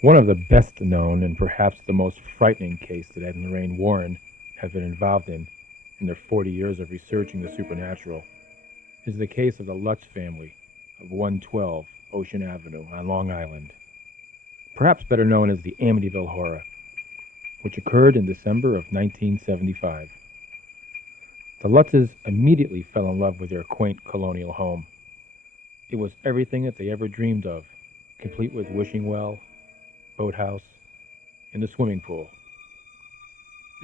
One of the best known and perhaps the most frightening case that Ed and Lorraine Warren have been involved in their 40 years of researching the supernatural is the case of the Lutz family of 112 Ocean Avenue on Long Island, perhaps better known as the Amityville Horror, which occurred in December of 1975. The Lutzes immediately fell in love with their quaint colonial home. It was everything that they ever dreamed of, complete with wishing well, boathouse, and a swimming pool.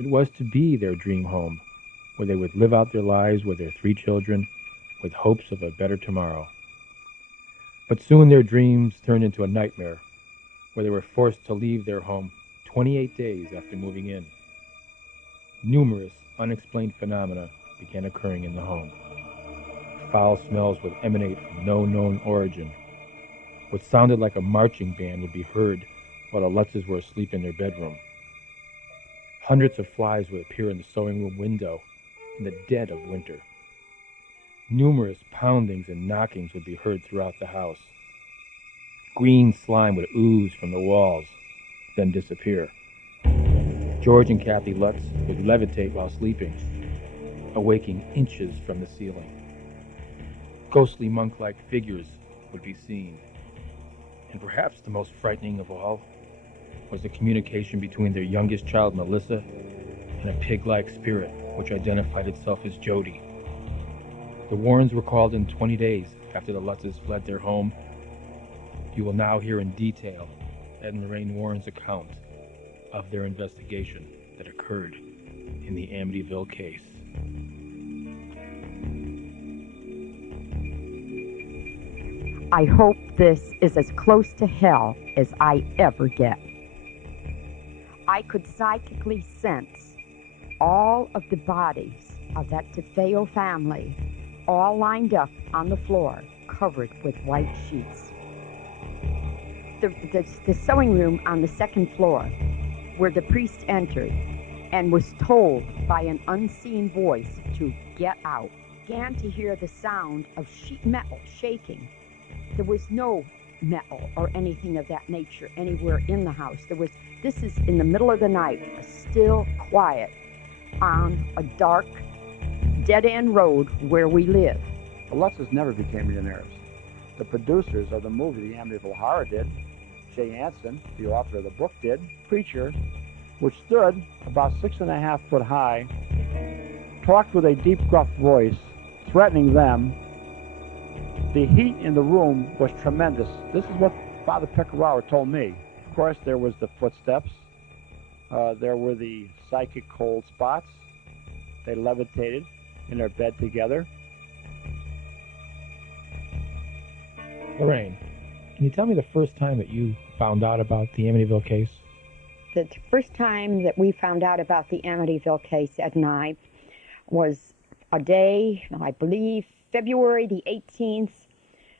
It was to be their dream home, where they would live out their lives with their three children, with hopes of a better tomorrow. But soon their dreams turned into a nightmare, where they were forced to leave their home 28 days after moving in. Numerous unexplained phenomena began occurring in the home. Foul smells would emanate from no known origin. What sounded like a marching band would be heard while the Lutzes were asleep in their bedroom. Hundreds of flies would appear in the sewing room window in the dead of winter. Numerous poundings and knockings would be heard throughout the house. Green slime would ooze from the walls, then disappear. George and Kathy Lutz would levitate while sleeping, awaking inches from the ceiling. Ghostly monk-like figures would be seen. And perhaps the most frightening of all was the communication between their youngest child, Melissa, and a pig-like spirit which identified itself as Jody. The Warrens were called in 20 days after the Lutzes fled their home. You will now hear in detail Ed and Lorraine Warren's account of their investigation that occurred in the Amityville case. I hope this is as close to hell as I ever get. I could psychically sense all of the bodies of that DeFeo family all lined up on the floor, covered with white sheets. The sewing room on the second floor, where the priest entered and was told by an unseen voice to get out, began to hear the sound of sheet metal shaking. There was no metal or anything of that nature anywhere in the house. This is in the middle of the night, still quiet, on a dark, dead-end road where we live. The Lutzes never became millionaires. The producers of the movie The Amityville Horror did. Jay Anson, the author of the book, did. Preacher, which stood about 6.5 foot high, talked with a deep, gruff voice, threatening them. The heat in the room was tremendous. This is what Father Pecoraro told me. Of course, there was the footsteps. There were the psychic cold spots. They levitated in their bed together. Lorraine, can you tell me the first time that you found out about the Amityville case? The first time that we found out about the Amityville case, Ed and I, was a day, I believe, February the 18th,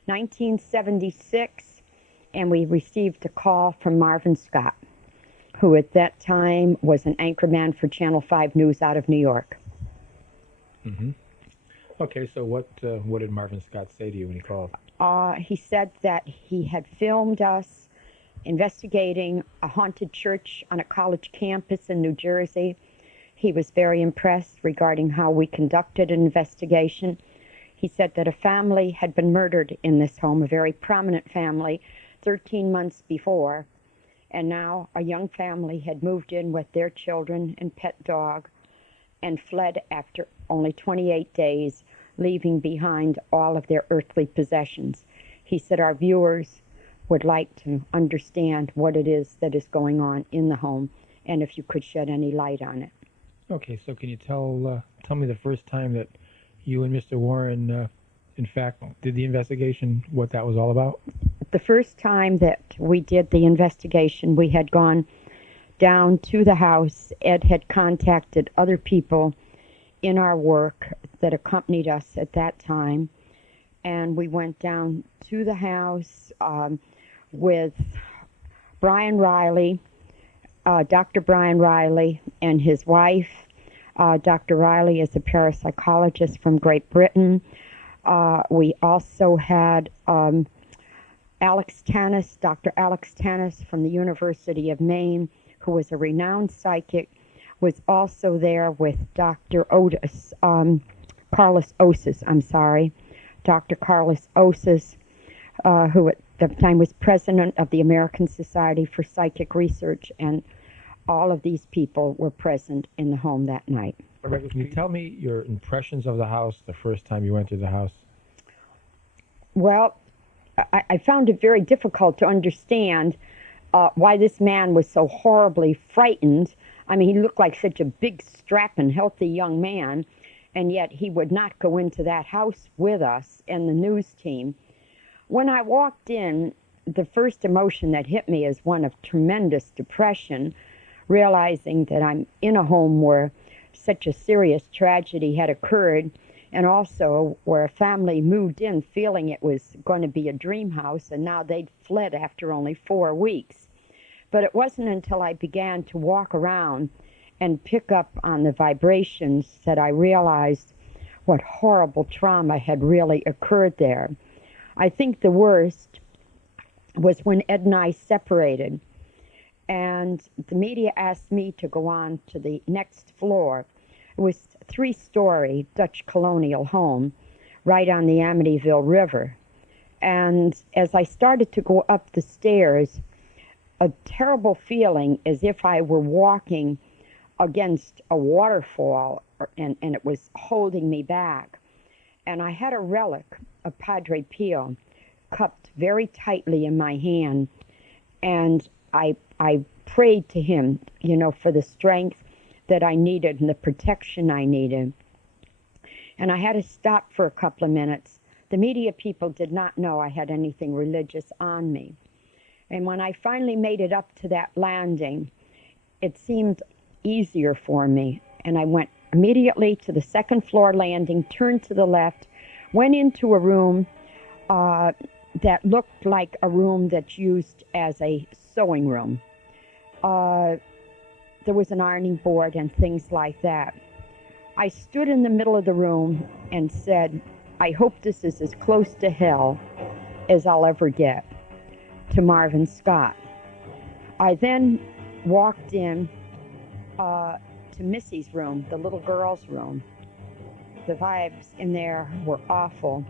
1976, and we received a call from Marvin Scott, who at that time was an anchorman for Channel 5 News out of New York. Mm-hmm. Okay, so what did Marvin Scott say to you when he called? He said that he had filmed us investigating a haunted church on a college campus in New Jersey. He was very impressed regarding how we conducted an investigation. He said that a family had been murdered in this home, a very prominent family, 13 months before, and now a young family had moved in with their children and pet dog and fled after only 28 days, leaving behind all of their earthly possessions. He said our viewers would like to understand what it is that is going on in the home, and if you could shed any light on it. Okay, so can you tell me the first time that you and Mr. Warren, in fact, did the investigation, what that was all about? The first time that we did the investigation, we had gone down to the house. Ed had contacted other people in our work that accompanied us at that time, and we went down to the house with Brian Riley, Dr. Brian Riley, and his wife. Dr. Riley is a parapsychologist from Great Britain. We also had Dr. Alex Tanis from the University of Maine, who was a renowned psychic, was also there with Dr. Carlos Osis, Dr. Carlos Osis, who at the time was president of the American Society for Psychic Research, and all of these people were present in the home that night. Can you tell me your impressions of the house the first time you entered the house? Well, I found it very difficult to understand why this man was so horribly frightened. I mean, he looked like such a big, strapping, healthy young man, and yet he would not go into that house with us and the news team. When I walked in, the first emotion that hit me is one of tremendous depression, realizing that I'm in a home where such a serious tragedy had occurred, and also where a family moved in feeling it was going to be a dream house, and now they'd fled after only 4 weeks. But it wasn't until I began to walk around and pick up on the vibrations that I realized what horrible trauma had really occurred there. I think the worst was when Ed and I separated, and the media asked me to go on to the next floor. It was a 3-story Dutch colonial home right on the Amityville River. And as I started to go up the stairs, a terrible feeling as if I were walking against a waterfall, and it was holding me back. And I had a relic of Padre Pio cupped very tightly in my hand, and I prayed to him, for the strength that I needed and the protection I needed. And I had to stop for a couple of minutes. The media people did not know I had anything religious on me. And when I finally made it up to that landing, it seemed easier for me. And I went immediately to the second floor landing, turned to the left, went into a room that looked like a room that's used as a sewing room. There was an ironing board and things like that. I stood in the middle of the room and said, I hope this is as close to hell as I'll ever get, to Marvin Scott. I then walked in to Missy's room, the little girl's room. The vibes in there were awful.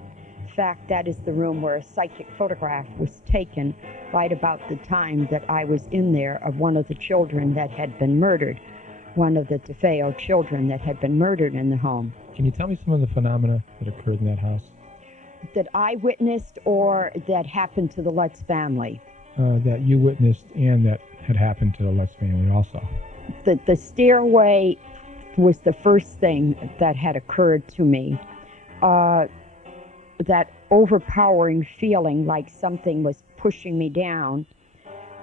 In fact, that is the room where a psychic photograph was taken right about the time that I was in there of one of the children that had been murdered, one of the DeFeo children that had been murdered in the home. Can you tell me some of the phenomena that occurred in that house? That I witnessed or that happened to the Lutz family? That you witnessed and that had happened to the Lutz family also. The stairway was the first thing that had occurred to me. That overpowering feeling like something was pushing me down,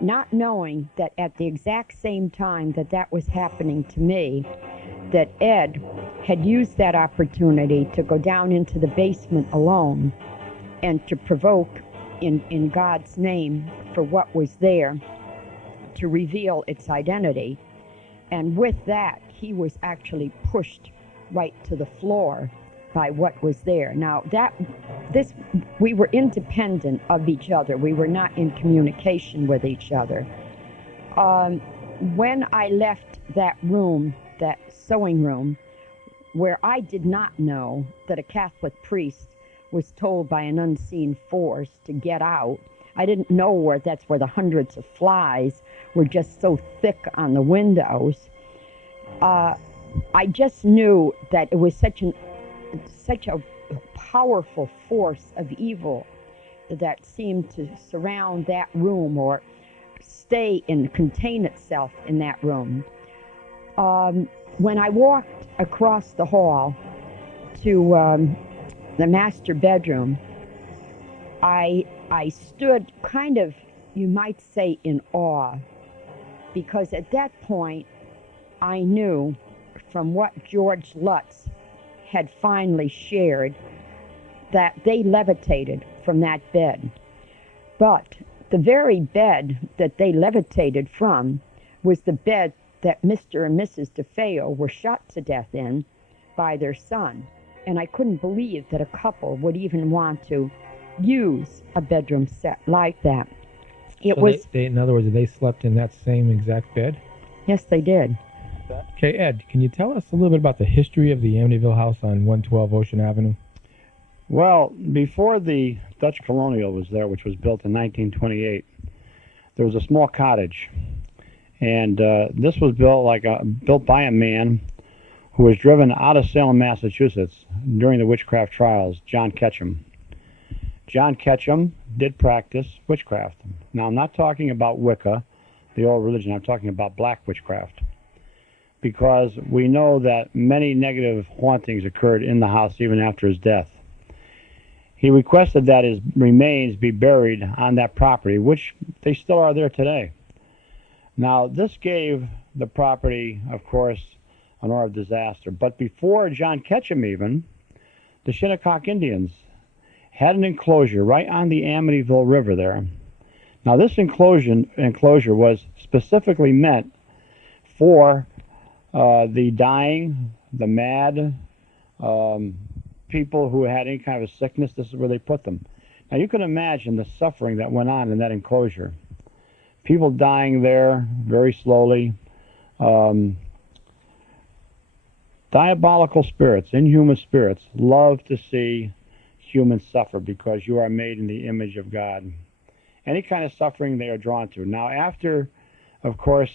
not knowing that at the exact same time that was happening to me, that Ed had used that opportunity to go down into the basement alone and to provoke in God's name for what was there to reveal its identity. And with that, he was actually pushed right to the floor by what was there. Now, we were independent of each other. We were not in communication with each other. When I left that room, that sewing room, where I did not know that a Catholic priest was told by an unseen force to get out, I didn't know that's where the hundreds of flies were just so thick on the windows. I just knew that it was such a powerful force of evil that seemed to surround that room or stay and contain itself in that room. When I walked across the hall to the master bedroom, I stood kind of, you might say, in awe, because at that point I knew from what George Lutz had finally shared that they levitated from that bed. But the very bed that they levitated from was the bed that Mr. and Mrs. DeFeo were shot to death in by their son. And I couldn't believe that a couple would even want to use a bedroom set like that. It So was, they, in other words, they slept in that same exact bed? yes, they did. Okay, Ed, can you tell us a little bit about the history of the Amityville house on 112 Ocean Avenue? Well, before the Dutch Colonial was there, which was built in 1928, there was a small cottage, and this was built by a man who was driven out of Salem, Massachusetts during the witchcraft trials, John Ketchum. John Ketchum did practice witchcraft. Now, I'm not talking about Wicca, the old religion. I'm talking about black witchcraft, because we know that many negative hauntings occurred in the house even after his death. He requested that his remains be buried on that property, which they still are there today. Now, this gave the property, of course, an aura of disaster. But before John Ketchum even, the Shinnecock Indians had an enclosure right on the Amityville River there. Now, this enclosure was specifically meant for the dying, the mad, people who had any kind of a sickness. This is where they put them. Now, you can imagine the suffering that went on in that enclosure. People dying there very slowly. Diabolical spirits, inhuman spirits, love to see humans suffer because you are made in the image of God. Any kind of suffering they are drawn to. Now, after, of course,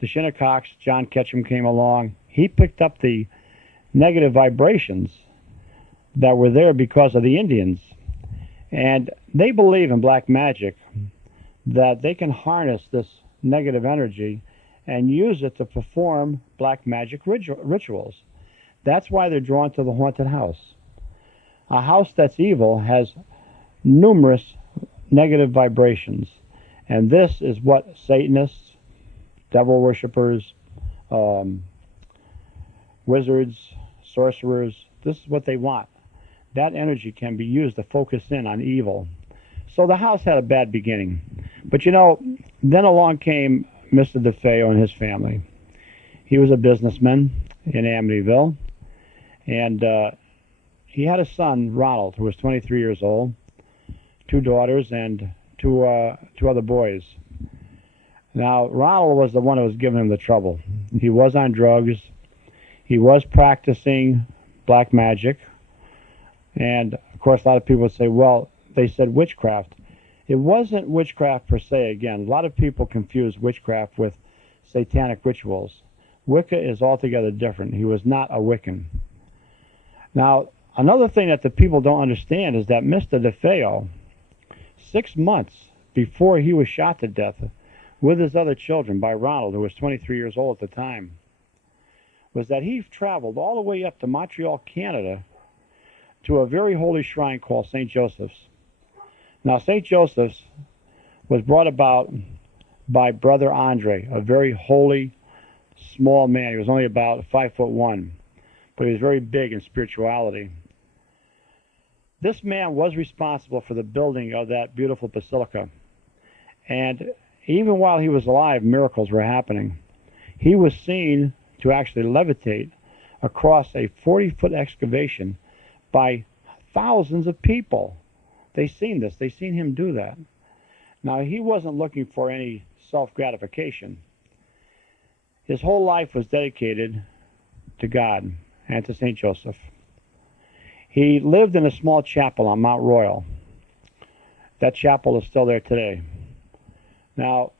the Shinnecocks, John Ketchum came along, he picked up the negative vibrations that were there because of the Indians. And they believe in black magic, that they can harness this negative energy and use it to perform black magic rituals. That's why they're drawn to the haunted house. A house that's evil has numerous negative vibrations. And this is what Satanists, devil worshippers, wizards, sorcerers, this is what they want. That energy can be used to focus in on evil. So the house had a bad beginning. But you know, then along came Mr. DeFeo and his family. He was a businessman in Amityville, and he had a son, Ronald, who was 23 years old, 2 daughters, and two other boys. Now, Ronald was the one who was giving him the trouble. He was on drugs. He was practicing black magic. And, of course, a lot of people would say, well, they said witchcraft. It wasn't witchcraft per se. Again, a lot of people confuse witchcraft with satanic rituals. Wicca is altogether different. He was not a Wiccan. Now, another thing that the people don't understand is that Mr. DeFeo, 6 months before he was shot to death with his other children by Ronald, who was 23 years old at the time, was that he traveled all the way up to Montreal, Canada, to a very holy shrine called St. Joseph's. Now, St. Joseph's was brought about by Brother Andre, a very holy, small man. He was only about 5'1", but he was very big in spirituality. This man was responsible for the building of that beautiful basilica. And even while he was alive, miracles were happening. He was seen to actually levitate across a 40-foot excavation by thousands of people. They seen this. They seen him do that. Now, he wasn't looking for any self-gratification. His whole life was dedicated to God and to St. Joseph. He lived in a small chapel on Mount Royal. That chapel is still there today. Now,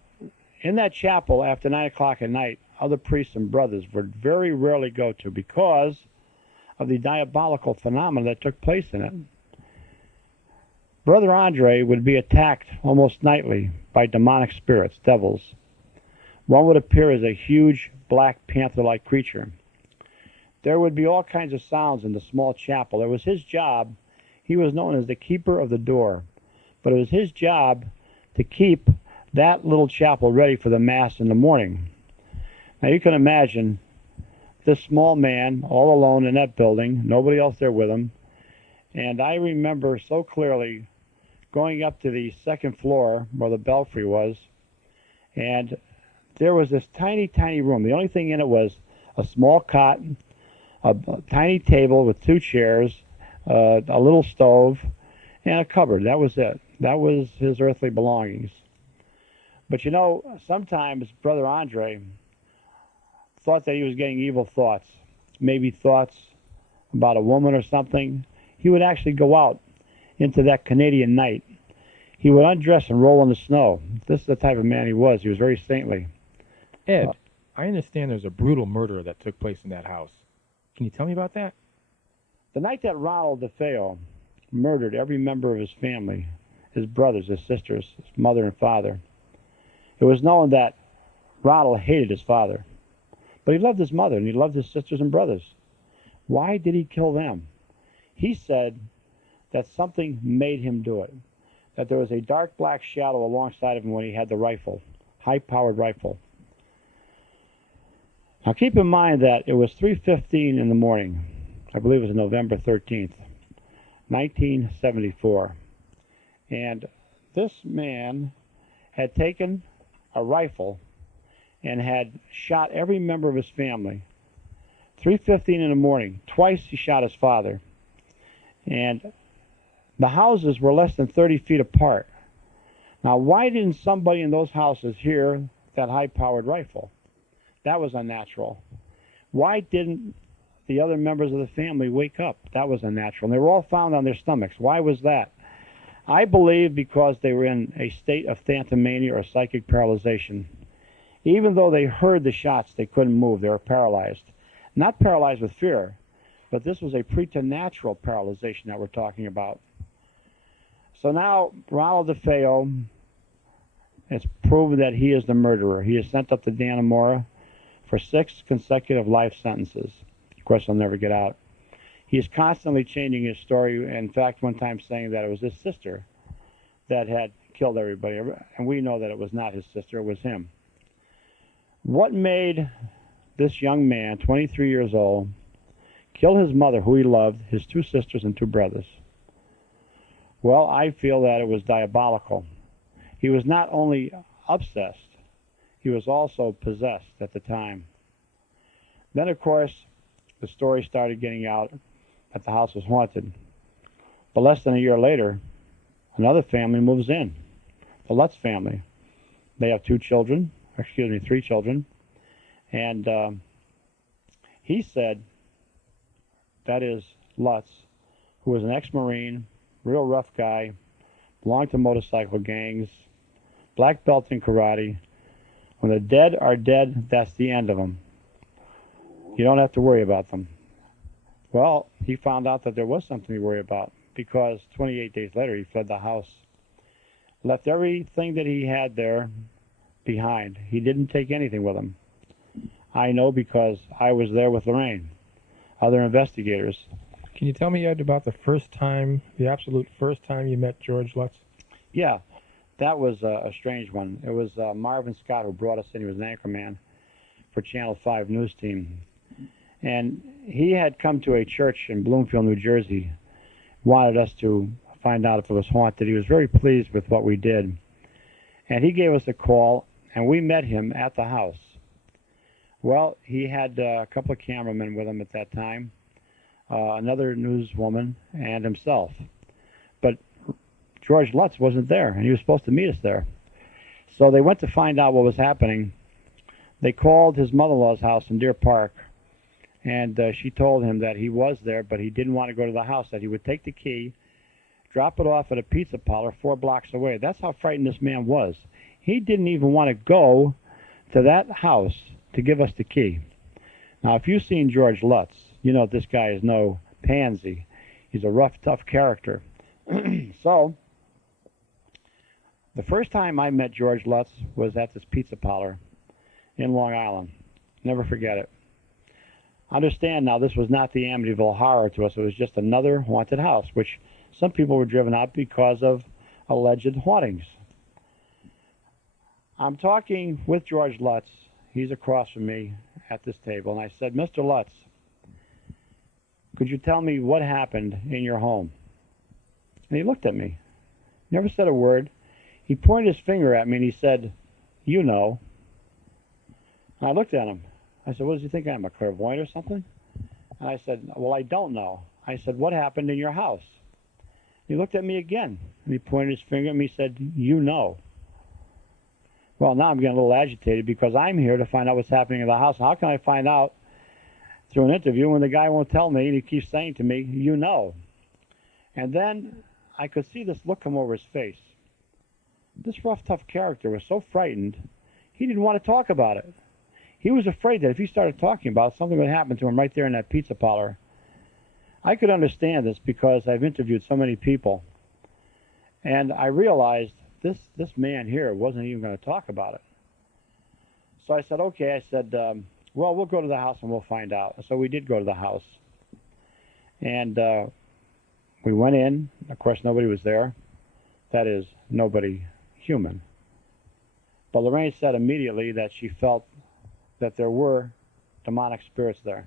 in that chapel, after 9 o'clock at night, other priests and brothers would very rarely go to because of the diabolical phenomena that took place in it. Brother Andre would be attacked almost nightly by demonic spirits, devils. One would appear as a huge black panther-like creature. There would be all kinds of sounds in the small chapel. It was his job. He was known as the keeper of the door. But it was his job to keep that little chapel ready for the Mass in the morning. Now you can imagine this small man all alone in that building, nobody else there with him. And I remember so clearly going up to the second floor where the belfry was, and there was this tiny, tiny room. The only thing in it was a small cot, a tiny table with 2 chairs, a little stove, and a cupboard. That was it. That was his earthly belongings. But you know, sometimes Brother Andre thought that he was getting evil thoughts, maybe thoughts about a woman or something. He would actually go out into that Canadian night. He would undress and roll in the snow. This is the type of man he was. He was very saintly. Ed, I understand there's a brutal murder that took place in that house. Can you tell me about that? The night that Ronald DeFeo murdered every member of his family, his brothers, his sisters, his mother and father, it was known that Ronald hated his father. But he loved his mother and he loved his sisters and brothers. Why did he kill them? He said that something made him do it. That there was a dark black shadow alongside of him when he had the rifle, high-powered rifle. Now keep in mind that it was 3:15 in the morning. I believe it was November 13th, 1974. And this man had taken a rifle and had shot every member of his family. 3:15 in the morning. Twice he shot his father. And the houses were less than 30 feet apart. Now, why didn't somebody in those houses hear that high-powered rifle? That was unnatural. Why didn't the other members of the family wake up? That was unnatural. And they were all found on their stomachs. Why was that? I believe because they were in a state of phantomania or psychic paralyzation. Even though they heard the shots, they couldn't move. They were paralyzed. Not paralyzed with fear, but this was a preternatural paralyzation that we're talking about. So now Ronald DeFeo, it's proven that he is the murderer. He is sent up to Dannemora for 6 consecutive life sentences. Of course, he'll never get out. He is constantly changing his story. In fact, one time saying that it was his sister that had killed everybody. And we know that it was not his sister, it was him. What made this young man, 23 years old, kill his mother, who he loved, his 2 sisters and 2 brothers? Well, I feel that it was diabolical. He was not only obsessed, he was also possessed at the time. Then, of course, the story started getting out that the house was haunted. But less than a year later, another family moves in, the Lutz family. They have 3 children, and he said, that is Lutz, who was an ex-Marine, real rough guy, belonged to motorcycle gangs, black belt in karate. When the dead are dead, that's the end of them. You don't have to worry about them. Well, he found out that there was something to worry about because 28 days later he fled the house, left everything that he had there behind. He didn't take anything with him. I know because I was there with Lorraine, other investigators. Can you tell me, Ed, about the absolute first time you met George Lutz? Yeah, that was a strange one. It was Marvin Scott who brought us in. He was an anchorman for Channel 5 news team. And he had come to a church in Bloomfield, New Jersey, wanted us to find out if it was haunted. He was very pleased with what we did. And he gave us a call, and we met him at the house. Well, he had a couple of cameramen with him at that time, another newswoman, and himself. But George Lutz wasn't there, and he was supposed to meet us there. So they went to find out what was happening. They called his mother-in-law's house in Deer Park, and she told him that he was there, but he didn't want to go to the house, that he would take the key, drop it off at a pizza parlor 4 blocks away. That's how frightened this man was. He didn't even want to go to that house to give us the key. Now, if you've seen George Lutz, you know this guy is no pansy. He's a rough, tough character. So, the first time I met George Lutz was at this pizza parlor in Long Island. Never forget it. Understand now, this was not the Amityville Horror to us. It was just another haunted house, which some people were driven out because of alleged hauntings. I'm talking with George Lutz. He's across from me at this table, and I said, Mr. Lutz, could you tell me what happened in your home? And he looked at me, never said a word. He pointed his finger at me, and he said, you know. And I looked at him. I said, what does he think I am, a clairvoyant or something? And I said, well, I don't know. I said, what happened in your house? He looked at me again, and he pointed his finger at me and said, "You know." Well, now I'm getting a little agitated because I'm here to find out what's happening in the house. How can I find out through an interview when the guy won't tell me and he keeps saying to me, "You know"? And then I could see this look come over his face. This rough, tough character was so frightened, he didn't want to talk about it. He was afraid that if he started talking about it, something would happen to him right there in that pizza parlor. I could understand this because I've interviewed so many people, and I realized this man here wasn't even going to talk about it. So I said, okay, I said, well, we'll go to the house and we'll find out. So we did go to the house, and we went in. Of course, nobody was there. That is, nobody human. But Lorraine said immediately that she felt that there were demonic spirits there.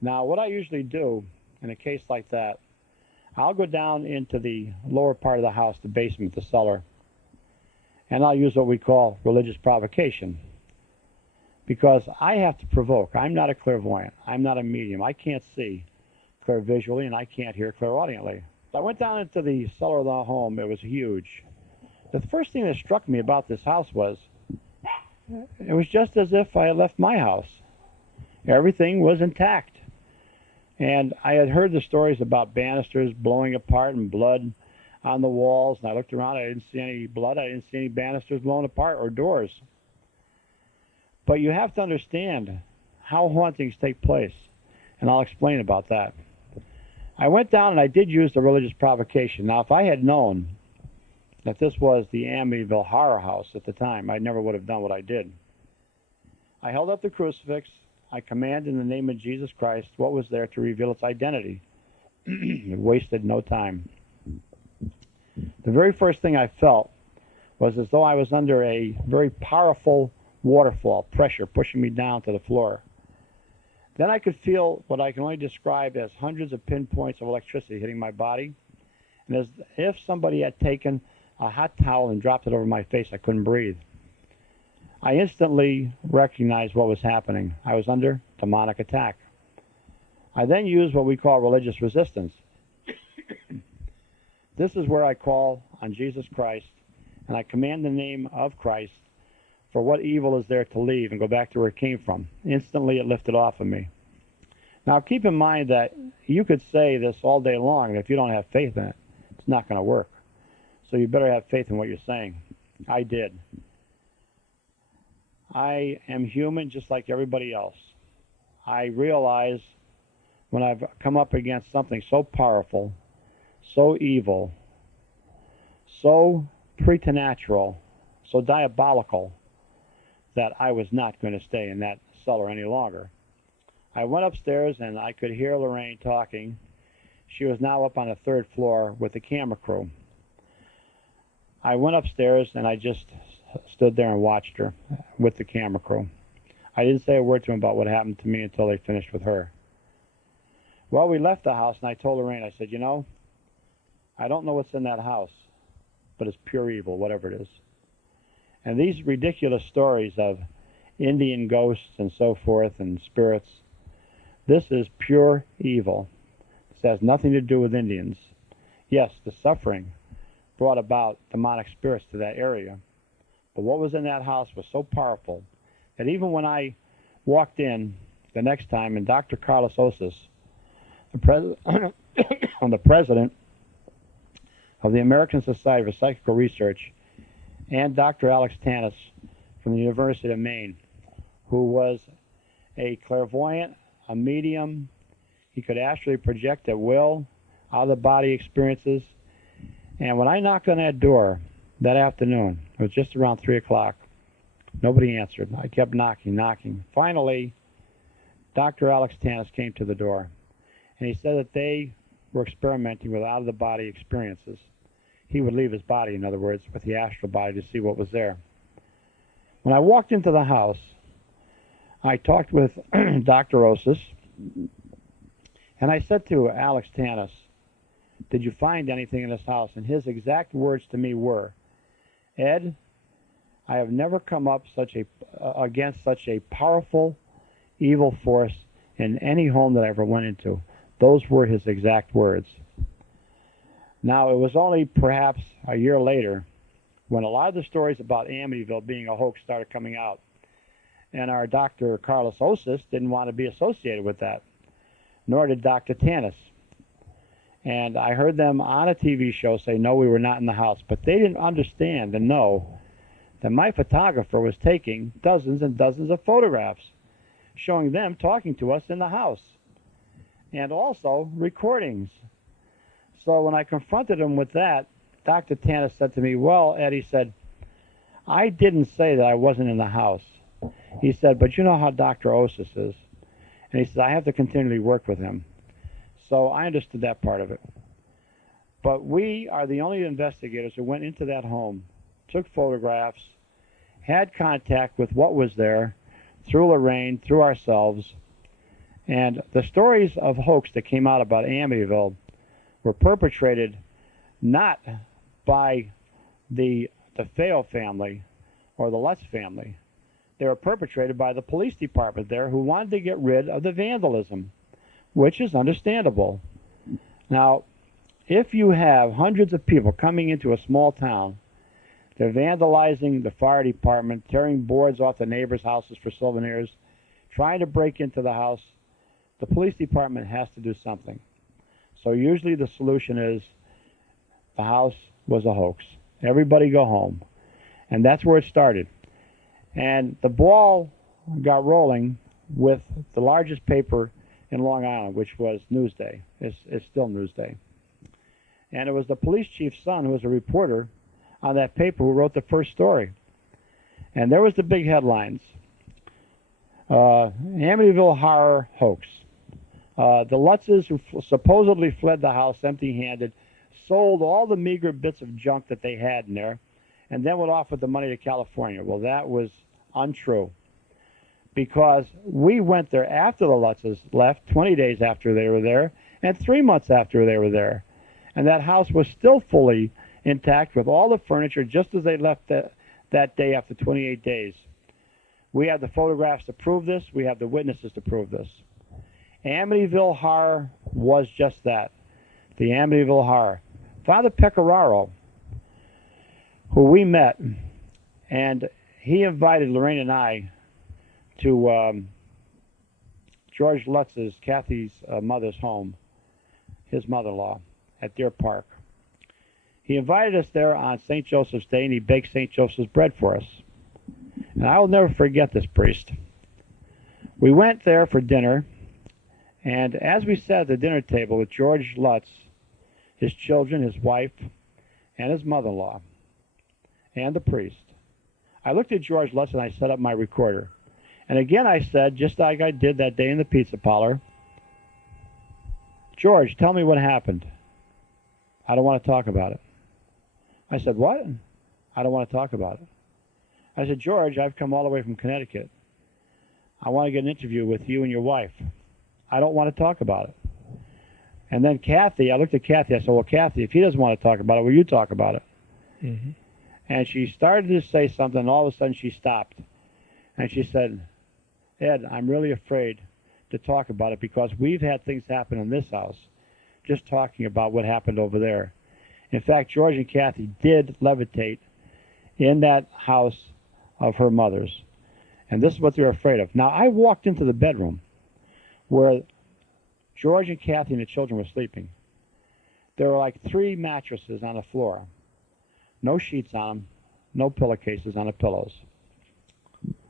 Now, what I usually do in a case like that, I'll go down into the lower part of the house, the basement, the cellar, and I'll use what we call religious provocation, because I have to provoke. I'm not a clairvoyant. I'm not a medium. I can't see clairvisually, and I can't hear clairaudiently. So I went down into the cellar of the home. It was huge. The first thing that struck me about this house was it was just as if I had left my house. Everything was intact. And I had heard the stories about banisters blowing apart and blood on the walls, and I looked around. I didn't see any blood. I didn't see any banisters blown apart or doors. But you have to understand how hauntings take place, and I'll explain about that. I went down and I did use the religious provocation. Now, if I had known that this was the Amityville Horror House at the time, I never would have done what I did. I held up the crucifix. I commanded in the name of Jesus Christ what was there to reveal its identity. It wasted no time. The very first thing I felt was as though I was under a very powerful waterfall, pressure pushing me down to the floor. Then I could feel what I can only describe as hundreds of pinpoints of electricity hitting my body, and as if somebody had taken a hot towel and dropped it over my face. I couldn't breathe. I instantly recognized what was happening. I was under demonic attack. I then used what we call religious resistance. This is where I call on Jesus Christ, and I command the name of Christ for what evil is there to leave and go back to where it came from. Instantly, it lifted off of me. Now, keep in mind that you could say this all day long, and if you don't have faith in it, it's not going to work. So you better have faith in what you're saying. I did. I am human just like everybody else. I realize when I've come up against something so powerful, so evil, so preternatural, so diabolical, that I was not going to stay in that cellar any longer. I went upstairs and I could hear Lorraine talking. She was now up on the third floor with the camera crew. I went upstairs and I just stood there and watched her with the camera crew. I didn't say a word to them about what happened to me until they finished with her. Well, we left the house and I told Lorraine, I said, you know, I don't know what's in that house, but it's pure evil, whatever it is. And these ridiculous stories of Indian ghosts and so forth and spirits, this is pure evil. This has nothing to do with Indians. Yes, the suffering brought about demonic spirits to that area. But what was in that house was so powerful that even when I walked in the next time, and Dr. Carlos Osis, the president of the American Society for Psychical Research, and Dr. Alex Tanis from the University of Maine, who was a clairvoyant, a medium. He could astrally project at will, out-of-the-body experiences. And when I knocked on that door that afternoon, it was just around 3 o'clock, nobody answered. I kept knocking. Finally, Dr. Alex Tanis came to the door, and he said that they were experimenting with out-of-the-body experiences. He would leave his body, in other words, with the astral body to see what was there. When I walked into the house, I talked with Dr. Osis, and I said to Alex Tanis, did you find anything in this house? And his exact words to me were, Ed, I have never come up against such a powerful evil force in any home that I ever went into. Those were his exact words. Now, it was only perhaps a year later when a lot of the stories about Amityville being a hoax started coming out. And our Dr. Carlos Osis didn't want to be associated with that, nor did Dr. Tanis. And I heard them on a TV show say, no, we were not in the house. But they didn't understand and know that my photographer was taking dozens and dozens of photographs showing them talking to us in the house, and also recordings. So when I confronted him with that, Dr. Tanis said to me, well, Ed, he said, I didn't say that I wasn't in the house. He said, but you know how Dr. Osis is. And he said, I have to continually work with him. So I understood that part of it. But we are the only investigators who went into that home, took photographs, had contact with what was there, through Lorraine, through ourselves. And the stories of hoax that came out about Amityville were perpetrated not by the Feo family or the Lutz family. They were perpetrated by the police department there, who wanted to get rid of the vandalism, which is understandable. Now, if you have hundreds of people coming into a small town, they're vandalizing the fire department, tearing boards off the neighbors' houses for souvenirs, trying to break into the house, the police department has to do something. So usually the solution is the house was a hoax. Everybody go home. And that's where it started. And the ball got rolling with the largest paper in Long Island, which was Newsday. It's still Newsday. And it was the police chief's son, who was a reporter on that paper, who wrote the first story. And there was the big headlines. Amityville Horror Hoax. The Lutzes, who supposedly fled the house empty-handed, sold all the meager bits of junk that they had in there, and then went off with the money to California. Well, that was untrue, because we went there after the Lutzes left, 20 days after they were there, and 3 months after they were there. And that house was still fully intact with all the furniture, just as they left that day after 28 days. We have the photographs to prove this. We have the witnesses to prove this. Amityville Horror was just that, the Amityville Horror. Father Pecoraro, who we met, and he invited Lorraine and I to George Lutz's, Kathy's mother's home, his mother-in-law, at Deer Park. He invited us there on St. Joseph's Day, and he baked St. Joseph's bread for us. And I will never forget this priest. We went there for dinner, and as we sat at the dinner table with George Lutz, his children, his wife, and his mother-in-law, and the priest, I looked at George Lutz and I set up my recorder. And again I said, just like I did that day in the pizza parlor, George, tell me what happened. I don't want to talk about it. I said, what? I don't want to talk about it. I said, George, I've come all the way from Connecticut. I want to get an interview with you and your wife. I don't want to talk about it. And then Kathy, I looked at Kathy, I said, well, Kathy, if he doesn't want to talk about it, will you talk about it? Mm-hmm. And she started to say something, and all of a sudden she stopped. And she said, Ed, I'm really afraid to talk about it, because we've had things happen in this house, just talking about what happened over there. In fact, George and Kathy did levitate in that house of her mother's. And this is what they were afraid of. Now, I walked into the bedroom where George and Kathy and the children were sleeping. There were like 3 mattresses on the floor. No sheets on them, no pillowcases on the pillows.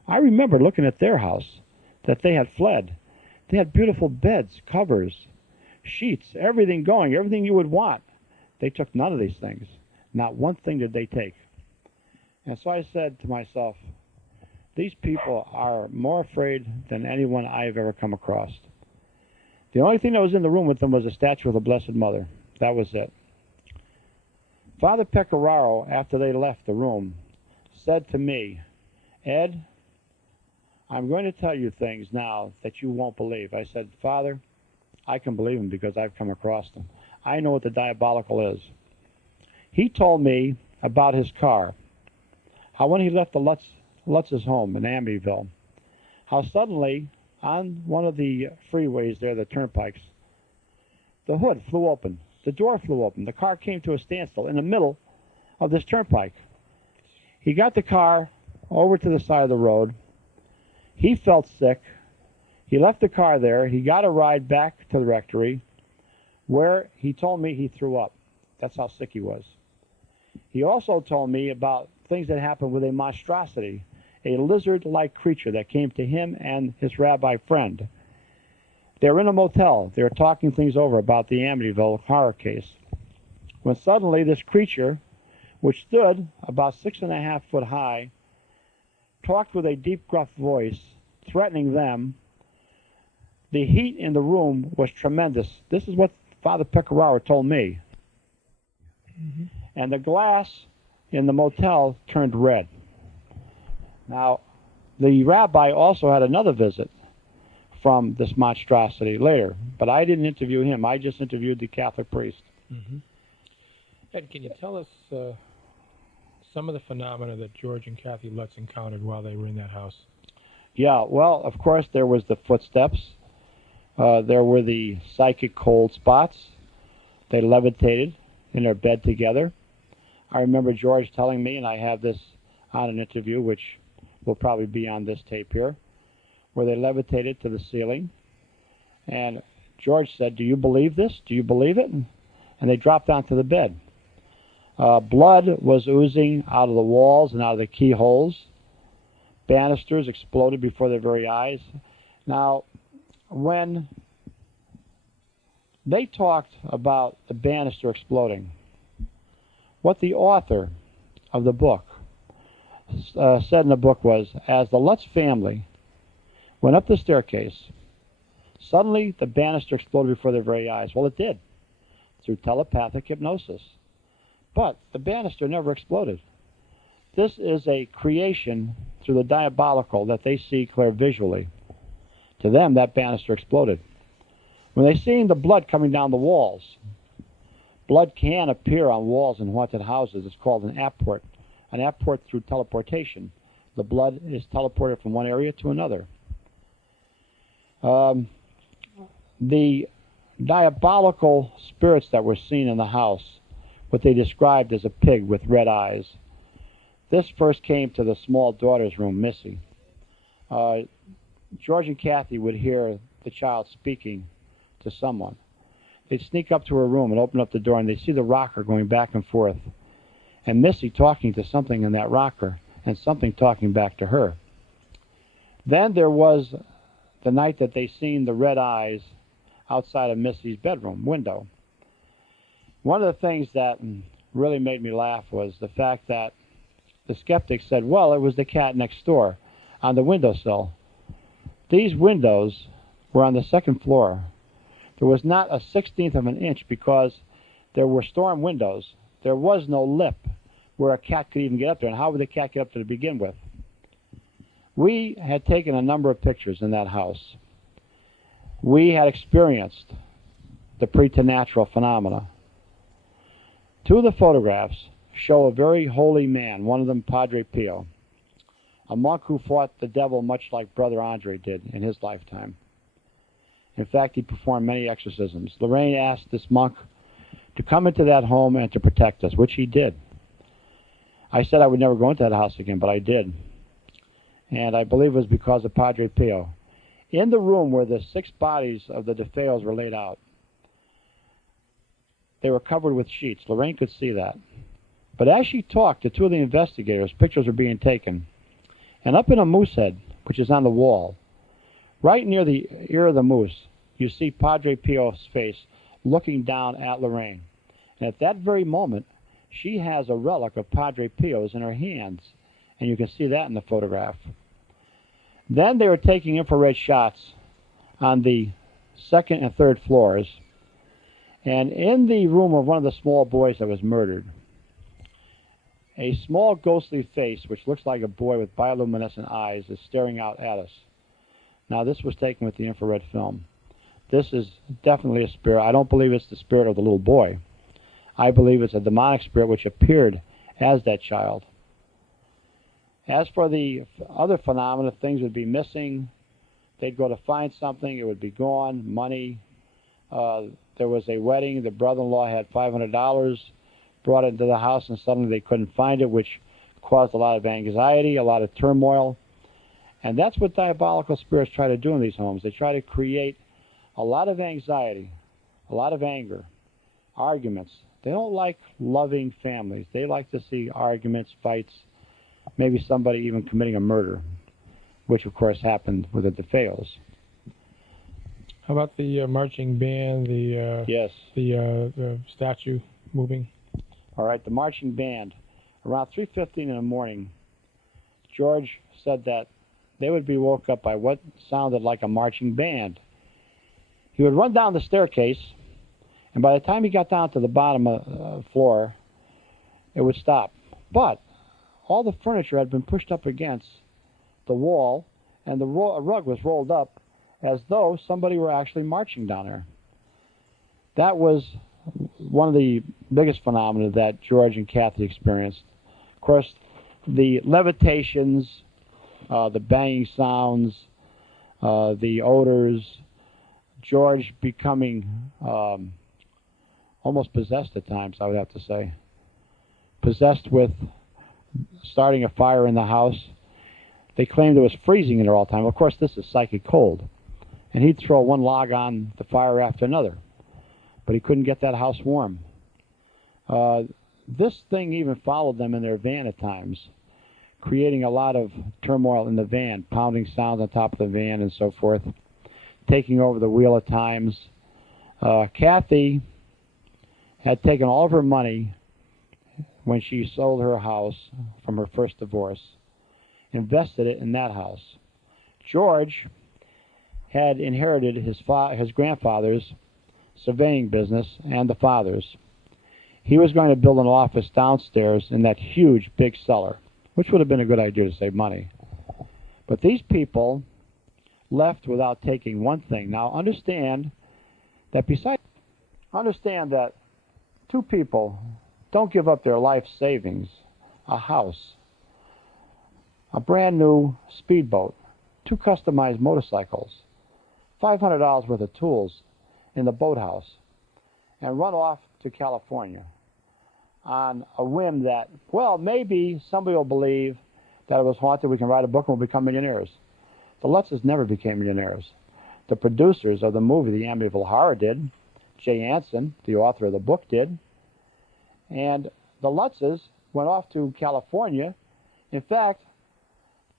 I remember looking at their house, that they had fled. They had beautiful beds, covers, sheets, everything going, everything you would want. They took none of these things. Not one thing did they take. And so I said to myself, these people are more afraid than anyone I've ever come across. The only thing that was in the room with them was a statue of the Blessed Mother. That was it. Father Pecoraro, after they left the room, said to me, Ed, I'm going to tell you things now that you won't believe. I said, Father, I can believe them because I've come across them. I know what the diabolical is. He told me about his car, how when he left the Lutz's home in Amityville, how suddenly on one of the freeways there, the turnpikes, the hood flew open. the door flew open. The car came to a standstill in the middle of this turnpike. He got the car over to the side of the road. He felt sick. He left the car there. He got a ride back to the rectory, where he told me he threw up. That's how sick he was. He also told me about things that happened with a monstrosity, a lizard-like creature that came to him and his rabbi friend. They were in a motel. They were talking things over about the Amityville horror case, when suddenly this creature, which stood about 6.5 foot high, talked with a deep, gruff voice, threatening them. The heat in the room was tremendous. This is what Father Pecoraro told me. Mm-hmm. And the glass in the motel turned red. Now, the rabbi also had another visit from this monstrosity later, but I didn't interview him. I just interviewed the Catholic priest. Mm-hmm. Ed, can you tell us some of the phenomena that George and Kathy Lutz encountered while they were in that house? Yeah, well, of course, there was the footsteps. There were the psychic cold spots. They levitated in their bed together. I remember George telling me, and I have this on an interview, which will probably be on this tape here, where they levitated to the ceiling. And George said, "Do you believe this? Do you believe it?" And they dropped onto the bed. Blood was oozing out of the walls and out of the keyholes. Banisters exploded before their very eyes. Now, when they talked about the banister exploding, what the author of the book said in the book was, as the Lutz family went up the staircase, suddenly the banister exploded before their very eyes. Well, it did, through telepathic hypnosis. But the banister never exploded. This is a creation through the diabolical that they see clairvisually. To them, that banister exploded. When they seen the blood coming down the walls, blood can appear on walls in haunted houses. It's called an apport through teleportation. The blood is teleported from one area to another. The diabolical spirits that were seen in the house, what they described as a pig with red eyes. This first came to the small daughter's room, Missy. George and Kathy would hear the child speaking to someone. They'd sneak up to her room and open up the door, and they'd see the rocker going back and forth, and Missy talking to something in that rocker, and something talking back to her. Then there was the night that they seen the red eyes outside of Missy's bedroom window. One of the things that really made me laugh was the fact that the skeptics said, well, it was the cat next door on the windowsill. These windows were on the second floor. There was not a 1/16 of an inch because there were storm windows. There was no lip where a cat could even get up there. And how would the cat get up there to begin with? We had taken a number of pictures in that house. We had experienced the preternatural phenomena. Two of the photographs show a very holy man, one of them Padre Pio, a monk who fought the devil much like Brother Andre did in his lifetime. In fact, he performed many exorcisms. Lorraine asked this monk to come into that home and to protect us, which he did. I said I would never go into that house again, but I did. And I believe it was because of Padre Pio. In the room where the 6 bodies of the DeFeos were laid out, they were covered with sheets. Lorraine could see that. But as she talked to 2 of the investigators, pictures were being taken. And up in a moose head, which is on the wall, right near the ear of the moose, you see Padre Pio's face looking down at Lorraine. And at that very moment, she has a relic of Padre Pio's in her hands. And you can see that in the photograph. Then they were taking infrared shots on the 2nd and 3rd floors. And in the room of one of the small boys that was murdered, a small ghostly face, which looks like a boy with bioluminescent eyes, is staring out at us. Now, this was taken with the infrared film. This is definitely a spirit. I don't believe it's the spirit of the little boy. I believe it's a demonic spirit which appeared as that child. As for the other phenomena, things would be missing. They'd go to find something, it would be gone, money, There was a wedding. The brother-in-law had $500, brought it into the house, and suddenly they couldn't find it, which caused a lot of anxiety, a lot of turmoil. And that's what diabolical spirits try to do in these homes. They try to create a lot of anxiety, a lot of anger, arguments. They don't like loving families. They like to see arguments, fights, maybe somebody even committing a murder, which of course happened with the DeFeos. How about the marching band, Yes. the statue moving? All right, the marching band. Around 3:15 in the morning, George said that they would be woke up by what sounded like a marching band. He would run down the staircase, and by the time he got down to the bottom floor, it would stop. But all the furniture had been pushed up against the wall, and the rug was rolled up as though somebody were actually marching down there. That was one of the biggest phenomena that George and Kathy experienced. Of course, the levitations, the banging sounds, the odors, George becoming almost possessed at times, I would have to say. Possessed with starting a fire in the house. They claimed it was freezing in there all the time. Of course, this is psychic cold. And he'd throw one log on the fire after another. But he couldn't get that house warm. This thing even followed them in their van at times, creating a lot of turmoil in the van, pounding sounds on top of the van and so forth, taking over the wheel at times. Kathy had taken all of her money when she sold her house from her first divorce, invested it in that house. George had inherited his grandfather's surveying business and the father's. He was going to build an office downstairs in that huge big cellar, which would have been a good idea to save money. But these people left without taking one thing. Now understand that two people don't give up their life savings, a house, a brand new speedboat, 2 customized motorcycles, $500 worth of tools in the boathouse, and run off to California on a whim that, well, maybe somebody will believe that it was haunted, we can write a book and we'll become millionaires. The Lutzes never became millionaires. The producers of the movie, the Amityville Horror, did. Jay Anson, the author of the book, did. And the Lutzes went off to California. In fact,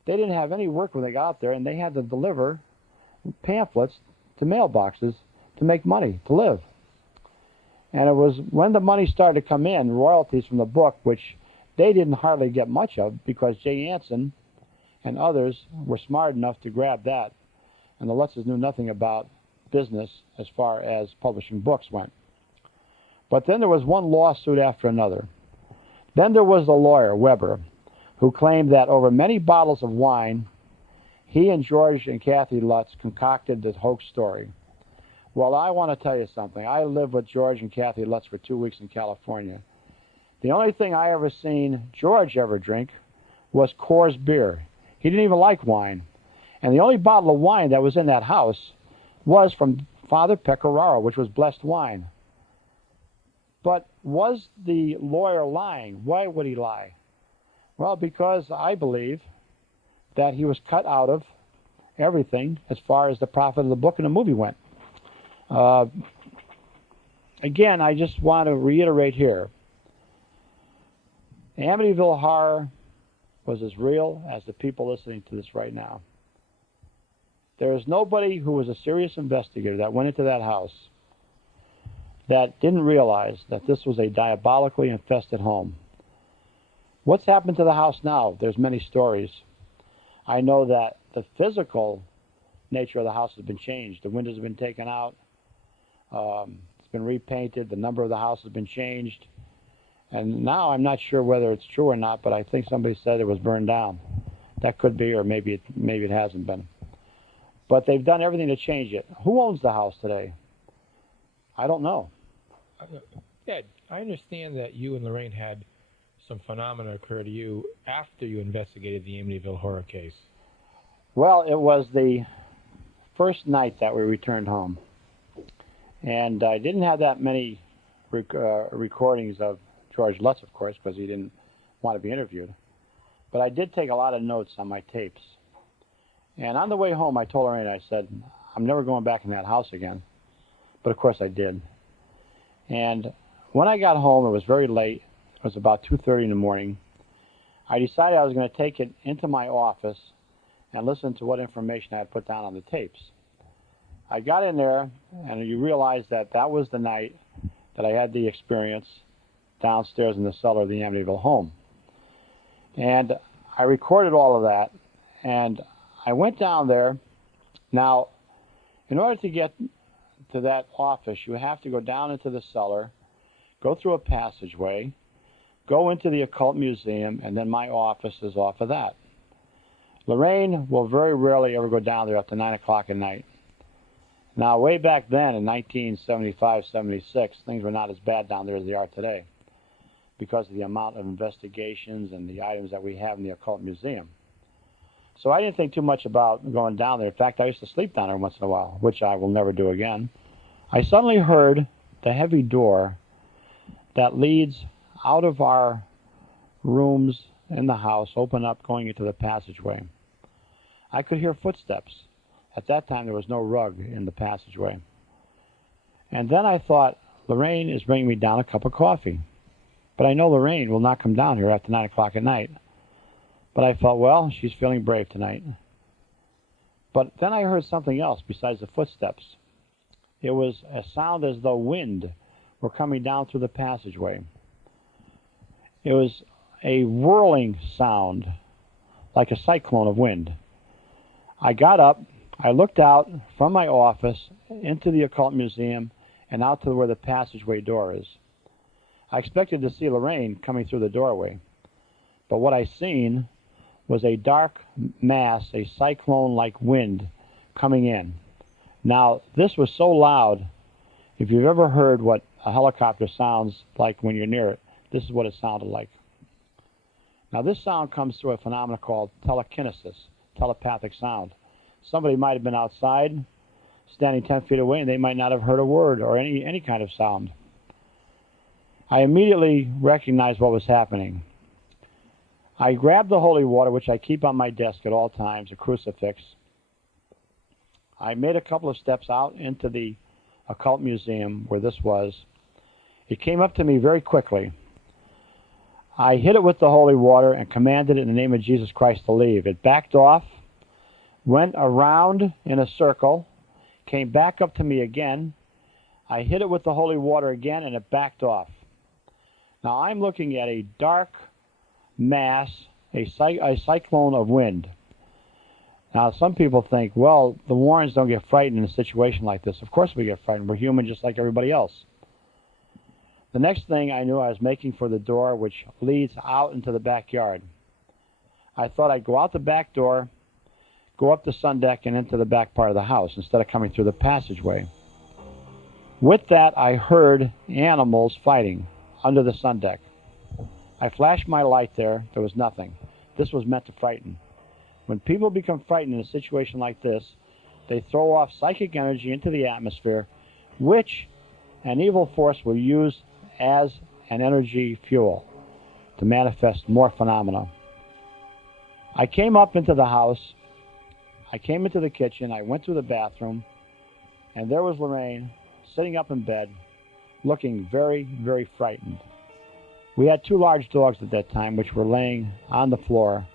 they didn't have any work when they got out there, and they had to deliver pamphlets to mailboxes to make money, to live. And it was when the money started to come in, royalties from the book, which they didn't hardly get much of because Jay Anson and others were smart enough to grab that. And the Lutzes knew nothing about business as far as publishing books went. But then there was one lawsuit after another. Then there was the lawyer, Weber, who claimed that over many bottles of wine, he and George and Kathy Lutz concocted the hoax story. Well, I want to tell you something. I lived with George and Kathy Lutz for 2 weeks in California. The only thing I ever seen George ever drink was Coors beer. He didn't even like wine. And the only bottle of wine that was in that house was from Father Pecoraro, which was blessed wine. But was the lawyer lying? Why would he lie? Well, because I believe that he was cut out of everything as far as the profit of the book and the movie went. Again, I just want to reiterate here. Amityville Horror was as real as the people listening to this right now. There is nobody who was a serious investigator that went into that house that didn't realize that this was a diabolically infested home. What's happened to the house now? There's many stories. I know that the physical nature of the house has been changed. The windows have been taken out. It's been repainted. The number of the house has been changed. And now I'm not sure whether it's true or not, but I think somebody said it was burned down. That could be, or maybe it hasn't been. But they've done everything to change it. Who owns the house today? I don't know. Ed, I understand that you and Lorraine had some phenomena occur to you after you investigated the Amityville Horror case. Well, it was the first night that we returned home. And I didn't have that many recordings of George Lutz, of course, because he didn't want to be interviewed. But I did take a lot of notes on my tapes. And on the way home, I told Lorraine, I said, I'm never going back in that house again. But of course I did. And when I got home, it was very late. It was about 2:30 in the morning. I decided I was going to take it into my office and listen to what information I had put down on the tapes. I got in there, and you realize that that was the night that I had the experience downstairs in the cellar of the Amityville home. And I recorded all of that, and I went down there. Now, in order to get to that office, you have to go down into the cellar, go through a passageway, go into the occult museum, and then my office is off of that. Lorraine will very rarely ever go down there after 9 o'clock at night. Now, way back then in 1975, 76, things were not as bad down there as they are today because of the amount of investigations and the items that we have in the occult museum. So I didn't think too much about going down there. In fact, I used to sleep down there once in a while, which I will never do again. I suddenly heard the heavy door that leads out of our rooms in the house open up going into the passageway. I could hear footsteps. At that time, there was no rug in the passageway. And then I thought, Lorraine is bringing me down a cup of coffee. But I know Lorraine will not come down here after 9 o'clock at night. But I thought, well, she's feeling brave tonight. But then I heard something else besides the footsteps. It was a sound as though wind were coming down through the passageway. It was a whirling sound, like a cyclone of wind. I got up. I looked out from my office into the occult museum and out to where the passageway door is. I expected to see Lorraine coming through the doorway, but what I seen was a dark mass, a cyclone-like wind coming in. Now, this was so loud, if you've ever heard what a helicopter sounds like when you're near it, this is what it sounded like. Now, this sound comes through a phenomenon called telekinesis, telepathic sound. Somebody might have been outside, standing 10 feet away, and they might not have heard a word or any kind of sound. I immediately recognized what was happening. I grabbed the holy water, which I keep on my desk at all times, a crucifix. I made a couple of steps out into the occult museum where this was. It came up to me very quickly. I hit it with the holy water and commanded it in the name of Jesus Christ to leave. It backed off, went around in a circle, came back up to me again. I hit it with the holy water again, and it backed off. Now I'm looking at a dark mass, a cyclone of wind. Now some people think, well, the Warrens don't get frightened in a situation like this. Of course we get frightened. We're human just like everybody else. The next thing I knew, I was making for the door which leads out into the backyard. I thought I'd go out the back door, go up the sun deck and into the back part of the house instead of coming through the passageway. With that, I heard animals fighting under the sun deck. I flashed my light there. There was nothing. This was meant to frighten. When people become frightened in a situation like this, they throw off psychic energy into the atmosphere, which an evil force will use as an energy fuel to manifest more phenomena. I came up into the house. I came into the kitchen. I went to the bathroom, and there was Lorraine sitting up in bed, looking very, very frightened. We had two large dogs at that time, which were laying on the floor,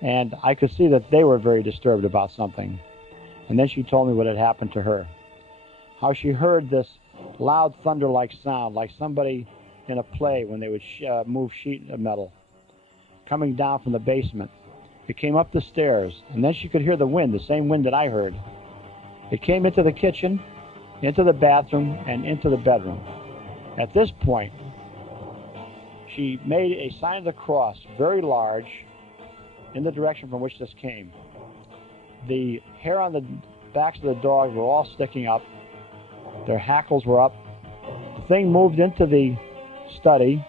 and I could see that they were very disturbed about something. And then she told me what had happened to her, how she heard this loud thunder-like sound, like somebody in a play when they would move sheet of metal, coming down from the basement. It came up the stairs, and then she could hear the wind, the same wind that I heard. It came into the kitchen, into the bathroom, and into the bedroom. At this point, she made a sign of the cross, very large, in the direction from which this came. The hair on the backs of the dogs were all sticking up. Their hackles were up. The thing moved into the study,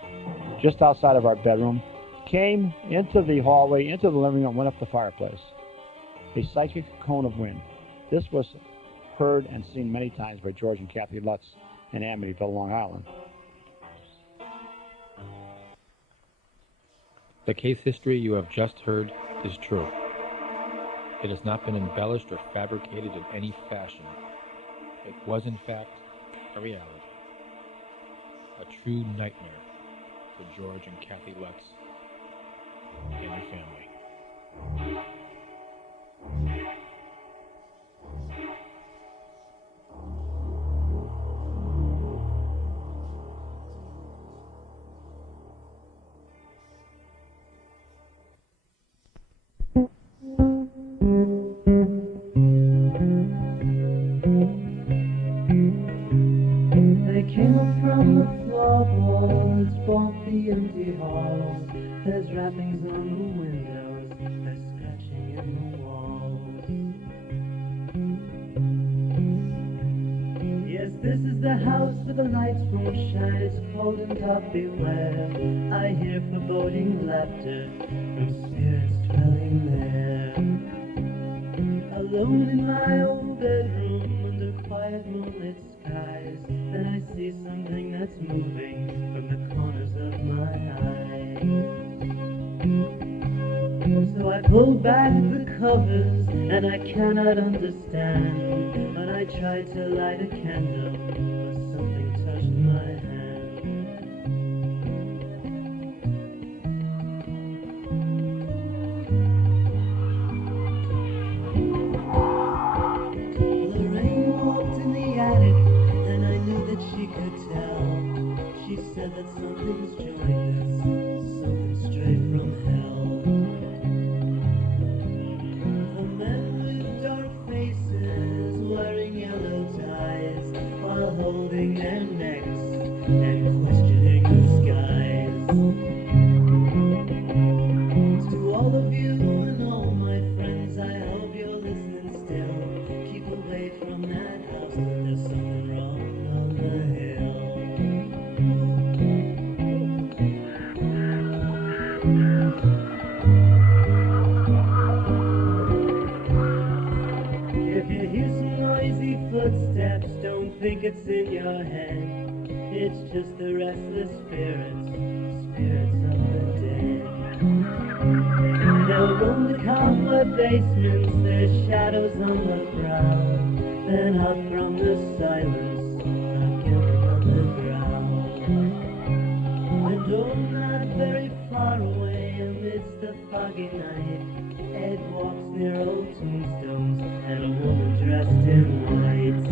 just outside of our bedroom, came into the hallway, into the living room, went up the fireplace. A psychic cone of wind. This was heard and seen many times by George and Kathy Lutz in Amityville, Long Island. The case history you have just heard is true. It has not been embellished or fabricated in any fashion. It was, in fact, a reality. A true nightmare for George and Kathy Lutz and their family. They came up from the floorboards, bought the empty halls. There's wrappings on the windows, there's scratching in the walls. Yes, this is the house where the lights won't shine. It's cold and dark, beware. I hear foreboding laughter from spirits dwelling there. Alone in my old bedroom under quiet moonlit skies, then I see something that's moving from the corners of my eyes. So I pull back the covers and I cannot understand. When I try to light a candle, something touched my hand. Lorraine walked in the attic and I knew that she could tell. She said that something's joined us, something straight from hell. The men with dark faces wearing yellow ties while holding their necks and questioning the skies. To all of you and all my friends, I hope you're listening still. Keep away from that house, there's something wrong on the hill. If you hear some noisy footsteps, don't think it's in your head. It's just the restless spirits of the dead. They'll roam the cobweb basements, there's shadows on the ground. Then up from the silence, again another growl. And oh, not very far away, amidst the foggy night, Ed walks near old tombstones and a woman dressed in white.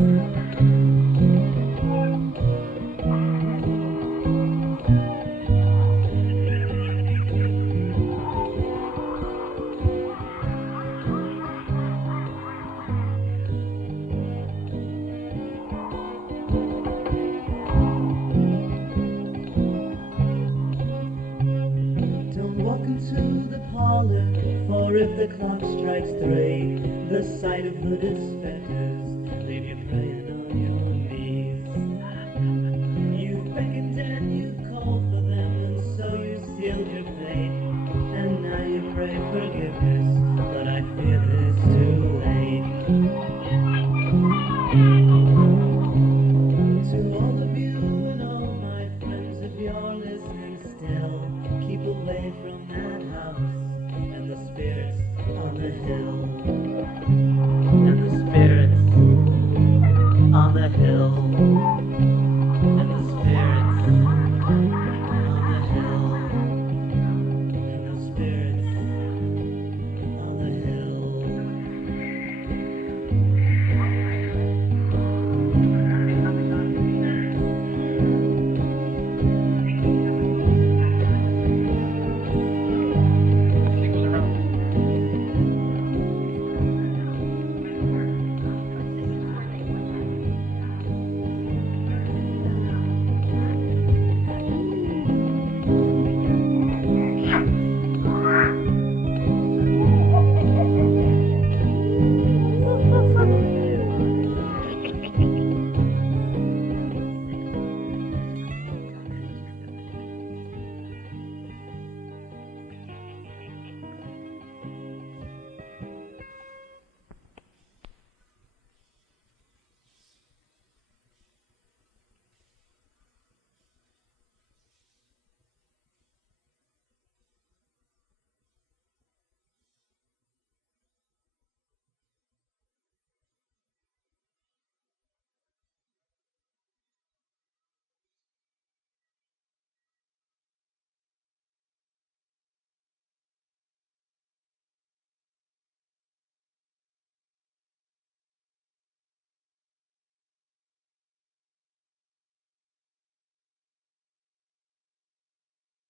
Don't walk into the parlor, for if the clock strikes 3, the sight of hooded specters leave you praying on your knees. You beckoned and you called for them, and so you sealed your fate. And now you pray forgiveness, but I fear that it's too late. To all of you and all my friends, if you're listening still, keep away from that house and the spirits on the hill. And the spirits on the hill.